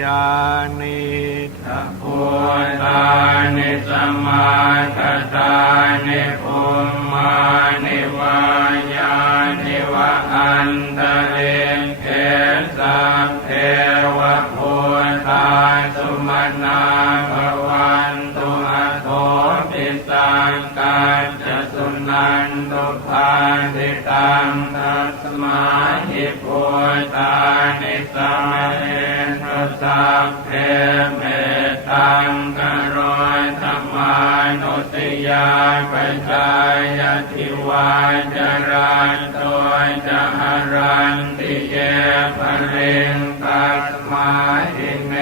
ญาณิสัพพุทานิสมมาคตานิป สัพเพเมตังกโรยธรรมานุติยาปัจจายทิวาจารันตัวจหรันติเยภเริงกัสมาหิเน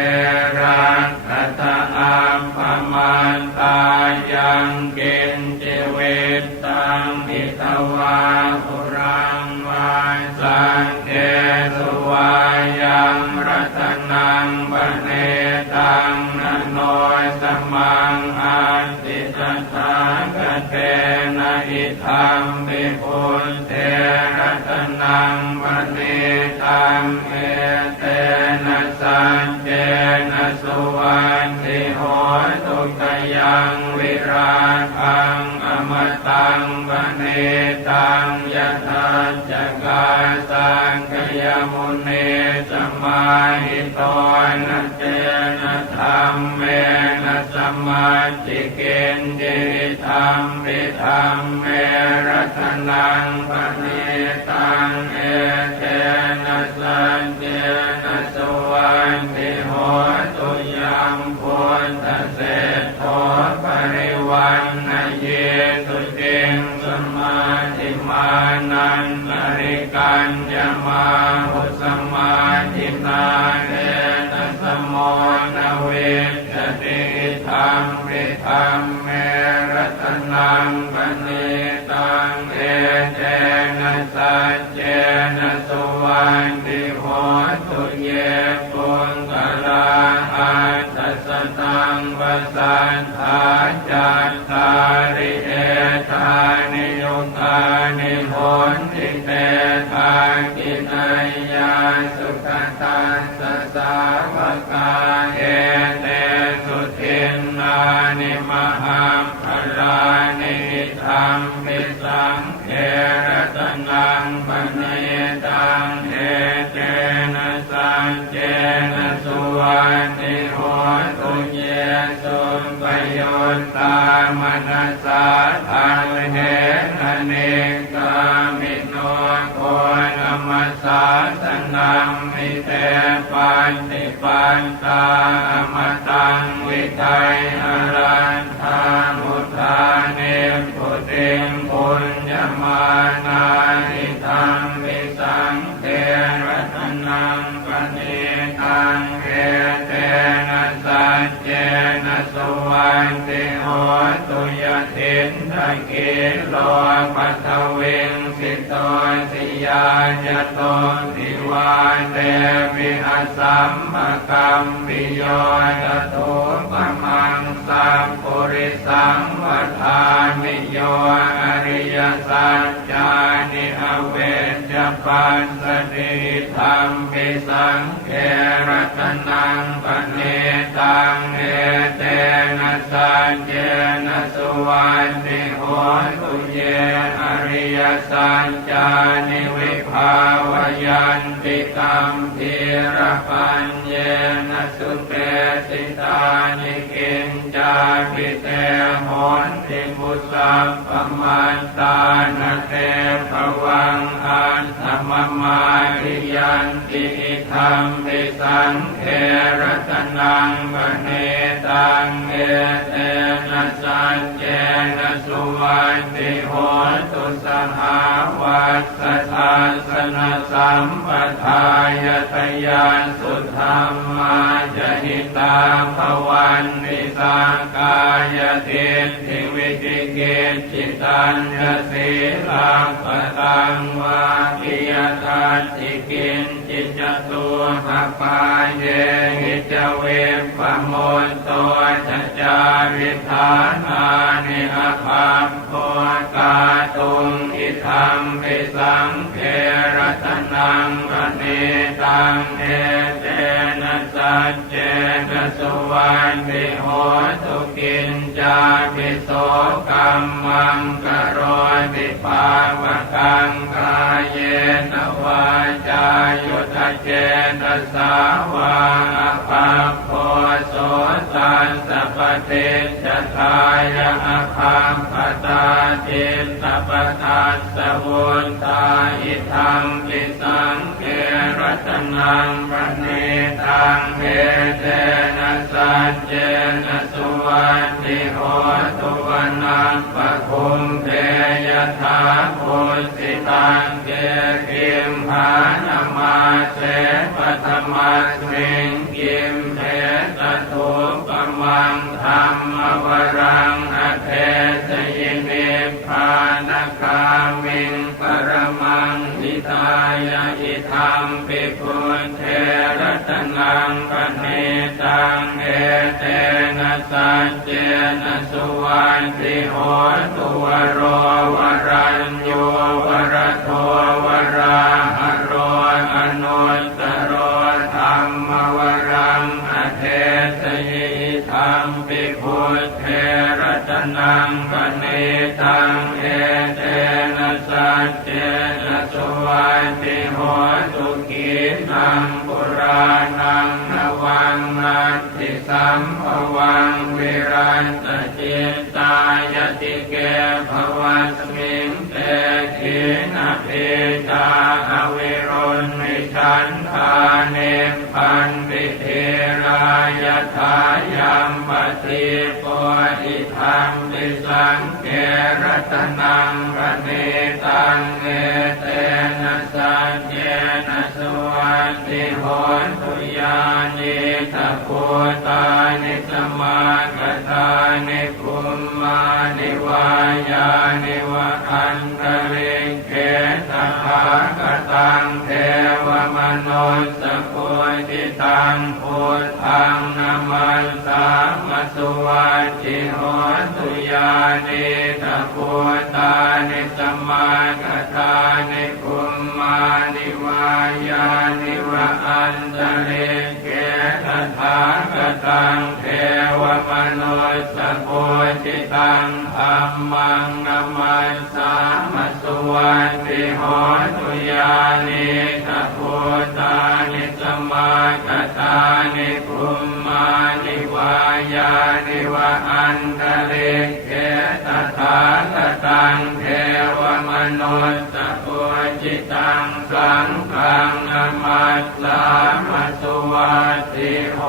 นังบเนตังนโนสมังอันติตถาคเตนะอิทัมปิปุณเทรัตนังบเนตังเอเตนะสัจเจนะสุวันติโหตุกยังวิราคังอมตังบเนตังยะทัจกาสังกยมุน มาหิโตนะเจนะธรรมเมนะสมาติเกณฑิธรรมปิธรรมเมรัตนังปณิตังเอเตนะสัจเจนะสวันติโหตุยังพุทธเศธโธปริวันนะเยสุติงสมาธิมานันตริกัญญมาห เวชติธรรมปิธรรมเมรัตนังปณิตังเอเจนะสัจเจนะสุวันติโหตุเยปุงกลาอัตตัสตังวสันท โหตุเยสุปโยตามนัสสาทังเหนะเนกามิโนโกนมัสสาสนังมิเตปันติปันตาอม เกโลปัทวิงสิโตสิยาญาโตติวาเตปิอสัมภกัมปิโยตโตปะมังสัมปุริสังวัฏามิโยอริยสัจจานิอเวจปัสสติธรรมปิสังเขรัตนังปณิตังเอเตนะสัจเจนะสุวันติ ตุเยอริยสัจจานิวิภาวยันติตัมทีระปัญเยนสุเปติตานิกินจาปิเตโหนติมุสัมปมันตานเตภวังอันต มมาริยันติธรรมปิสังเขรัตนังปเนตังเอเตนะสัจเจนะสุวันติโหตุสหาวัสสทาสนะสัมปทายตยานสุธรรมาจหิตาภวันนิสังกายเทติวิติเกจิตัญญสีลังปตังวากิยทัตติกินจิจตัวหปาเยหิจเวปโมนตัวจจาริธานานิอภาพโคกาตุงอิธรรมปิสังเขรัตนังปณิตังเอเตนะสัจเจนสุวันติโหตุกินจาปิโสกัมมังกโรติปาวกังกายเยนวาจายุทธเจนะสาวาภาโพโสตัสสะปเทจทายะอภัมปตาจิตตปทัสสวุนตาอิทัมปิสังเกรัตนังปณิตังเอเตนะสัจเจนะสุวันติโหตุวันังปะคุมเทย ถาปุสิตังเกกิมหานามาเสปะธรรมัสมิงกิมเทตตุปมังธรรมวรัง นะสัจเจนะสุวันติโหตุวโรวรัญโยวรโทวราหโรอนุตตโรธรรมวรังอเทสยิธรรมปิพุทเทรตนังปณิตังเอเตนะสัจเจนะสุวันติโหตุกินัง นังนวังนัตติสัมภวังวิรันตจิตตายติเกภวัสมิงเตขีนาเพจาอวิรุณมิชันทาเนปันปิเทรายทายัมปติปอิธัมปิสังเกรตนังปณิตังเอเต นิตะโพตานิสมากตานิคุมมานิวายานิวะอันตริเกตภาคตังเทวมนุสสะโพธิตังพุทธังนามันสามสุวัจิโหตุยานิตะโพตานิสมากตานิคุมมานิวายานิวะอันตริเกต ถากตังเทวมนุสสะโพธิตังธัมมังนามัสสามัสุวันติหอตุยานิตะโพตานิสมากตานิภุม นิวายานิวอันตริเกตถาตตังเทวมนุสสะโพจิตังสังฆังนามัสสามัสสุวัติโห